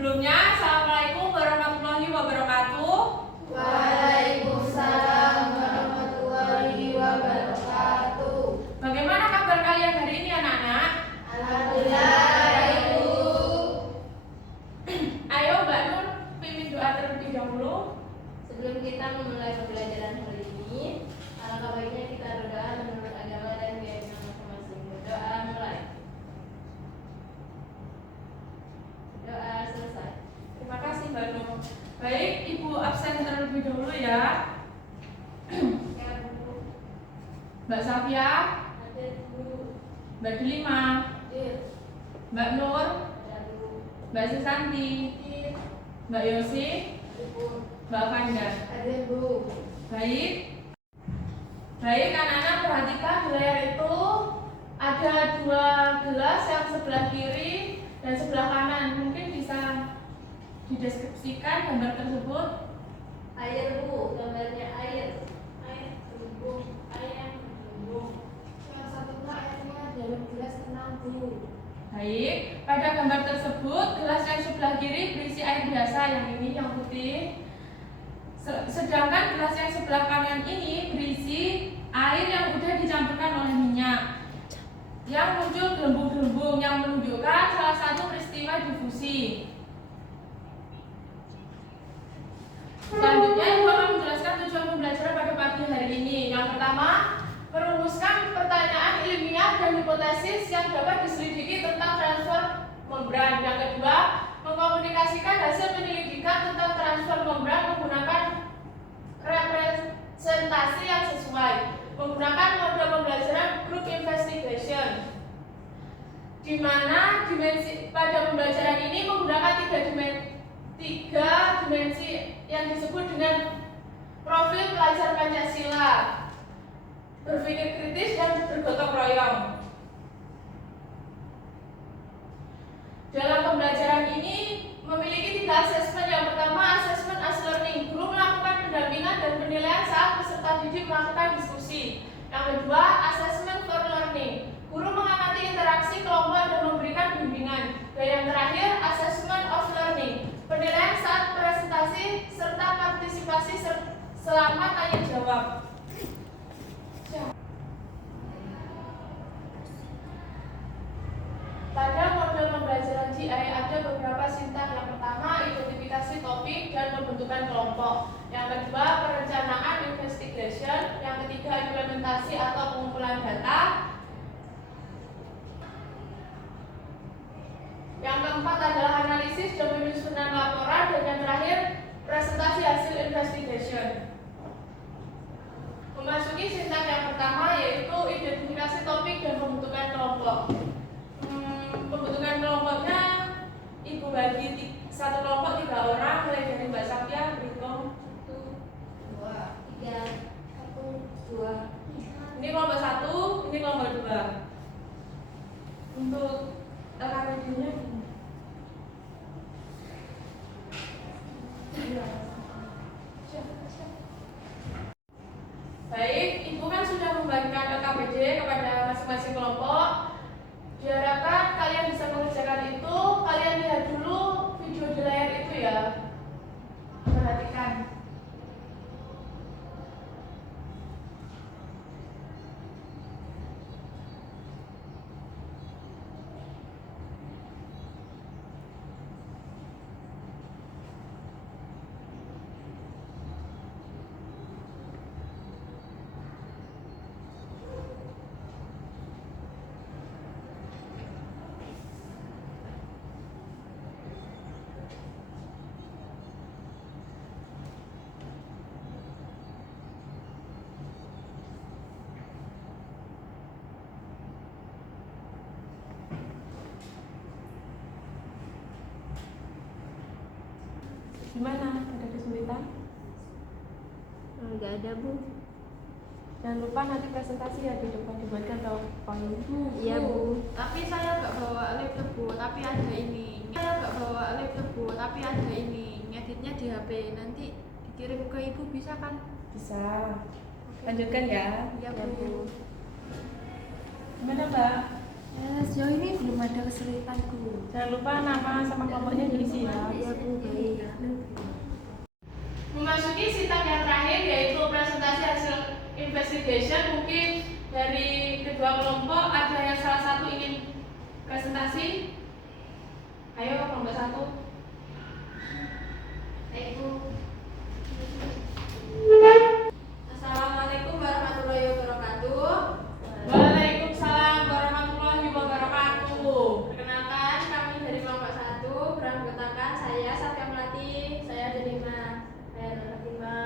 Sebelumnya, Assalamualaikum warahmatullahi wabarakatuh. Waalaikumsalam warahmatullahi wabarakatuh. Bagaimana kabar kalian hari ini anak-anak? Alhamdulillah, Ibu. Ayo Mbak Nur, pimpin doa terlebih dahulu. Sebelum kita memulai pembelajaran hari ini, alangkah baiknya kita berdoa menurut agama dan keyakinan masing-masing. Berdoa mulai. Doa selesai. Terima kasih Mbak Nur. Baik, Ibu absen terlebih dahulu ya. Ya, Bu. Mbak Safia, Ada Bu. Mbak Delima, Hadir. Mbak Nur, Ada Bu. Mbak Susanti, Hadir. Mbak Yosi, Ada Bu. Mbak Fanda. Ada Bu. Baik. Baik, anak-anak perhatikan di layar itu ada dua gelas yang sebelah kiri dan sebelah kanan. Mungkin bisa dideskripsikan gambar tersebut. Air Bu, gambarnya air. Air berhubung, air berhubung. Yang satunya airnya dalam gelas tenang Bu. Baik, pada gambar tersebut gelas yang sebelah kiri berisi air biasa, yang ini yang putih. Sedangkan gelas yang sebelah kanan ini berisi air yang sudah dicampurkan oleh minyak yang muncul gelembung-gelembung yang menunjukkan salah satu peristiwa difusi. Selanjutnya Ibu akan menjelaskan tujuan pembelajaran pada pagi hari ini. Yang pertama, merumuskan pertanyaan ilmiah dan hipotesis yang dapat diselidiki tentang transfer membran. Yang kedua, mengkomunikasikan hasil penyelidikan tentang transfer membran menggunakan representasi yang sesuai, menggunakan model pembelajaran group investigation, di mana pada pembelajaran ini menggunakan tiga dimensi yang disebut dengan profil pelajar Pancasila, berpikir kritis dan bergotong royong. Dalam pembelajaran ini memiliki tiga asesmen. Yang pertama, asesmen as learning. Guru melakukan pendampingan dan penilaian saat peserta didik melakukan diskusi. Yang kedua, asesmen for learning. Guru mengamati interaksi kelompok dan memberikan bimbingan. Dan yang terakhir, assessment of learning. Penilaian saat presentasi serta partisipasi selama tanya jawab. Pada model pembelajaran GI ada beberapa sintak. Yang pertama, identifikasi topik dan pembentukan kelompok. Yang kedua, perencanaan investigation. Yang ketiga, implementasi atau pengumpulan data. Yang keempat adalah analisis dan penyusunan laporan. Dan yang terakhir, presentasi hasil investigation. Memasuki sintak yang pertama yaitu identifikasi topik dan pembentukan kelompok. Pembentukan kelompoknya Ibu bagi satu kelompok 3 orang, mulai dari Mbak Safia, berhitung 1, 2, 3, 1, 2. Ini kelompok 1, ini kelompok 2. Untuk LKPD-nya baik, Ibu kan sudah membagikan LKPD kepada masing-masing kelompok. Diharapkan kalian bisa mengerjakan itu. Kalian lihat dulu video di layar itu ya. Perhatikan. Gimana? Ada kesulitan? Enggak ada Bu. Jangan lupa nanti presentasi ya di depan dibuatkan PowerPoint. Iya Bu. Tapi saya nggak bawa laptop Bu, tapi ada ini. Saya nggak bawa laptop Bu, tapi ada ini. Ngeditnya di HP. Nanti dikirim ke Ibu bisa kan? Bisa. Lanjutkan ya. Iya Bu. Gimana Mbak? Sejauh ini belum ada kesulitanku. Jangan lupa nama sama kelompoknya diisi ya. Ya Bu, baik. Memasuki sitang yang terakhir yaitu presentasi hasil investigation. Mungkin dari kedua kelompok ada yang salah satu ingin presentasi. Ayo kelompok satu. Assalamualaikum warahmatullahi wabarakatuh. Waalaikumsalam warahmatullahi wabarakatuh. Perkenalkan, kami dari kelompok 1 beranggotakan saya Satya Melati, saya Delima dan Fatima.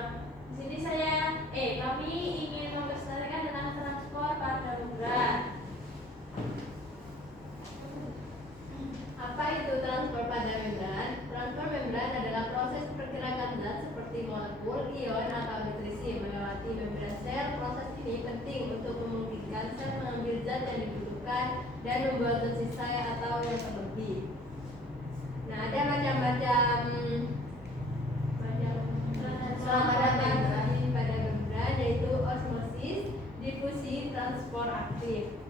Di sini kami ingin mempresentasikan tentang transport pada membran. Apa itu transport pada membran? Transport membran adalah proses pergerakan zat seperti molekul, ion, atau nutrisi melewati membran sel. Proses ini penting untuk memungkinkan sel mengambil zat yang dibutuhkan dan membuat zat sisa atau yang terlebih. Nah, ada macam-macam transportasi pada membran, yaitu osmosis, difusi, transport aktif.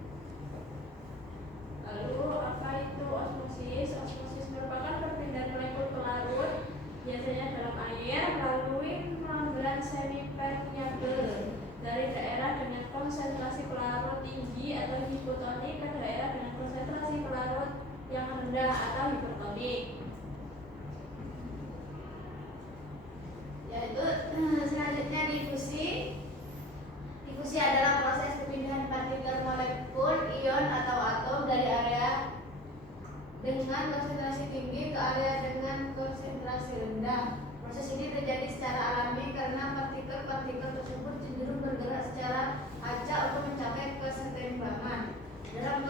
Lalu apa itu osmosis? Osmosis merupakan perpindahan molekul pelarut biasanya dalam air melalui membran semipermeabel dari daerah dengan konsentrasi pelarut tinggi atau hipotonik ke daerah dengan konsentrasi pelarut yang rendah atau hipertonik. Yaitu selanjutnya difusi. Difusi adalah proses perpindahan partikel molekul, ion atau atom dari area dengan konsentrasi tinggi ke area dengan konsentrasi rendah. Proses ini terjadi secara alami karena partikel-partikel tersebut cenderung bergerak secara acak untuk mencapai kesetimbangan. Dalam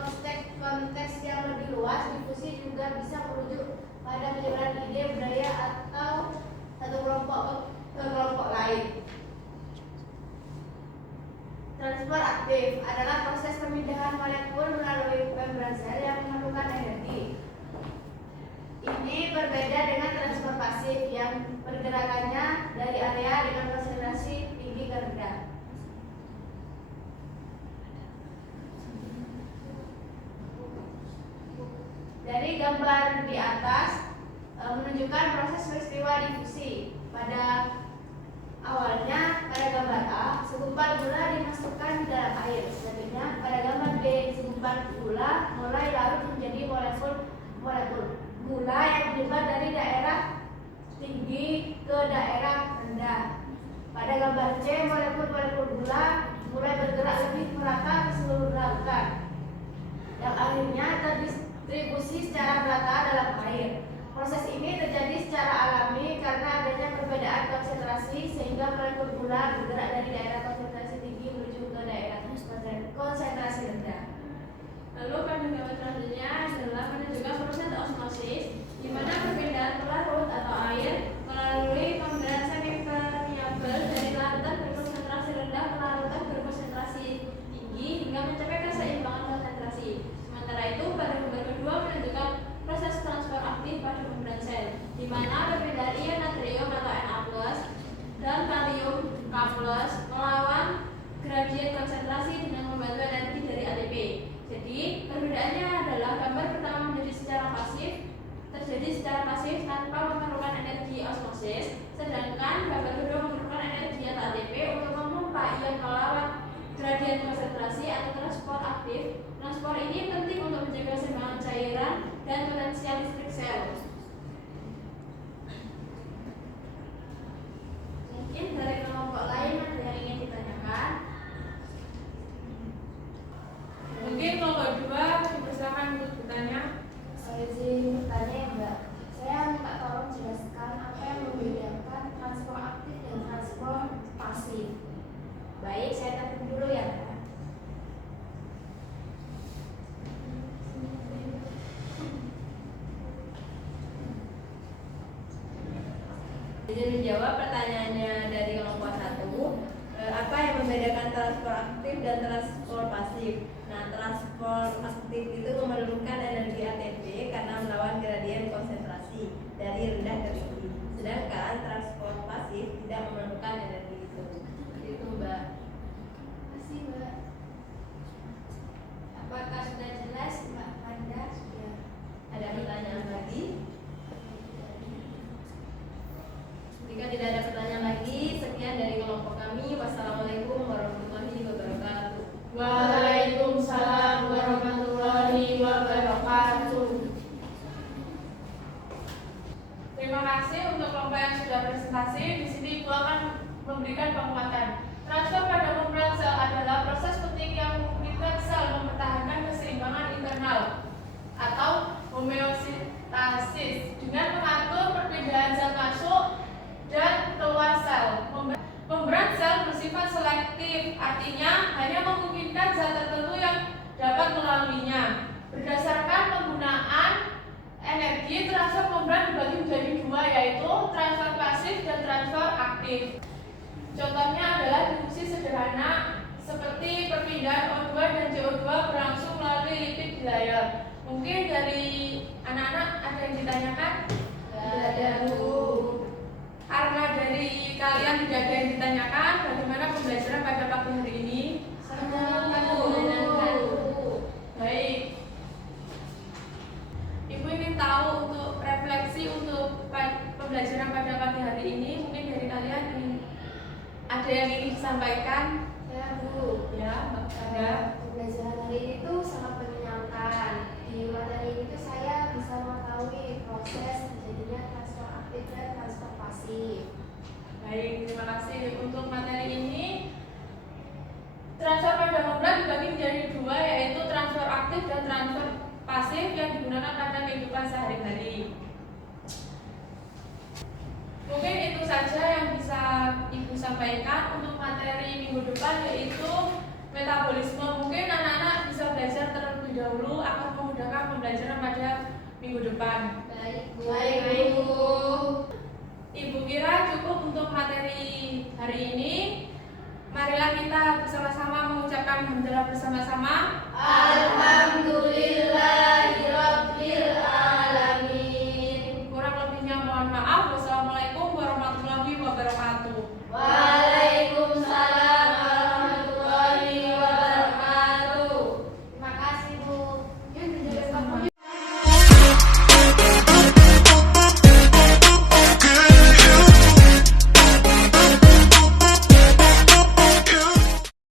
konteks yang lebih luas, difusi juga bisa merujuk pada penyebaran ide, budaya atau satu kelompok ke kelompok lain. Transport aktif adalah proses pemindahan molekul melalui membran sel yang memerlukan energi. Ini berbeda dengan transport pasif yang pergerakannya dari area dengan konsentrasi tinggi ke rendah. Dari gambar di atas menunjukkan proses peristiwa difusi. Pada awalnya, pada gambar A, segumpal gula dimasukkan di dalam air. Selanjutnya, pada gambar B, segumpal gula mulai larut menjadi molekul gula yang menyebar dari daerah tinggi ke daerah rendah. Pada gambar C, molekul-molekul gula mulai bergerak lebih merata ke seluruh lautan, yang akhirnya terdistribusi secara merata dalam air. Proses ini terjadi secara alami karena adanya perbedaan konsentrasi sehingga molekul gula bergerak dari daerah konsentrasi tinggi menuju ke daerah konsentrasi rendah. Lalu pada gambar selanjutnya adalah menunjukkan proses osmosis, di mana perpindahan pelarut atau air melalui membran semipermeabel dari larutan berkonsentrasi rendah ke larutan berkonsentrasi tinggi hingga mencapai keseimbangan konsentrasi. Sementara itu pada gambar kedua menunjukkan proses transport aktif pada membran sel, di mana perpindahan ion natrium atau Na+ dan kalium K+ melawan gradien konsentrasi dengan membantu energi dari ATP. Jadi perbedaannya adalah gambar pertama terjadi secara pasif tanpa memerlukan energi osmosis, sedangkan gambar kedua memerlukan energi atau ATP untuk memompa ion melawan gradien konsentrasi atau transport aktif. Transport ini penting untuk menjaga keseimbangan cairan dan potensial listrik sel. Mungkin dari kelompok lain ada yang ingin ditanyakan? Mungkin kelompok 2 dipersilakan untuk bertanya. Saya izin bertanya ya Mbak. Saya minta tolong jelaskan apa yang membedakan transport aktif dan transport pasif. Baik, saya terangkan dulu ya Mbak. Izin menjawab pertanyaannya dari kelompok 1. Apa yang membedakan transport aktif dan transport pasif? Nah, transport aktif itu memerlukan energi ATP karena melawan gradien konsentrasi dari rendah ke tinggi. Sedangkan transport pasif tidak memerlukan energi itu. Itu Mbak. Terima kasih Mbak. Apakah sudah jelas? memberikan penguatan. Transfer pada memberan sel adalah proses penting yang memungkinkan sel mempertahankan keseimbangan internal atau homeostasis dengan mengatur perpindahan zat masuk dan keluar sel. Membran sel bersifat selektif, artinya hanya memungkinkan zat tertentu yang dapat melaluinya. Berdasarkan penggunaan energi, transfer membran dibagi menjadi dua, yaitu transfer pasif dan transfer aktif. Contohnya adalah difusi sederhana seperti perpindahan O2 dan CO2 berlangsung melalui lipid di layar. Mungkin dari anak-anak ada yang ditanyakan? Ada, Bu. Karena dari kalian tidak ada yang ditanyakan, bagaimana pembelajaran pada pagi hari ini? Menyenangkan. Baik. Ibu ingin tahu untuk refleksi untuk pembelajaran pada pagi hari ini, mungkin dari kalian ada yang ingin disampaikan? Ya, Bu. Ya, Mbak Sarah. Pembelajaran hari ini tuh sangat menyenangkan. Di materi ini tuh saya bisa mengetahui proses terjadinya transfer aktif dan transfer pasif. Baik, terima kasih. Untuk materi ini, transfer pada membran dibagi menjadi dua, yaitu transfer aktif dan transfer pasif yang digunakan pada kehidupan sehari-hari. Mungkin itu saja yang bisa Ibu sampaikan untuk materi minggu depan, yaitu metabolisme. Mungkin anak-anak bisa belajar terlebih dahulu akan memudahkan pembelajaran pada minggu depan. Baik, Bu. Baik, Bu. Ibu kira cukup untuk materi hari ini. Marilah kita bersama-sama mengucapkan hamdalah bersama-sama. Alhamdulillah.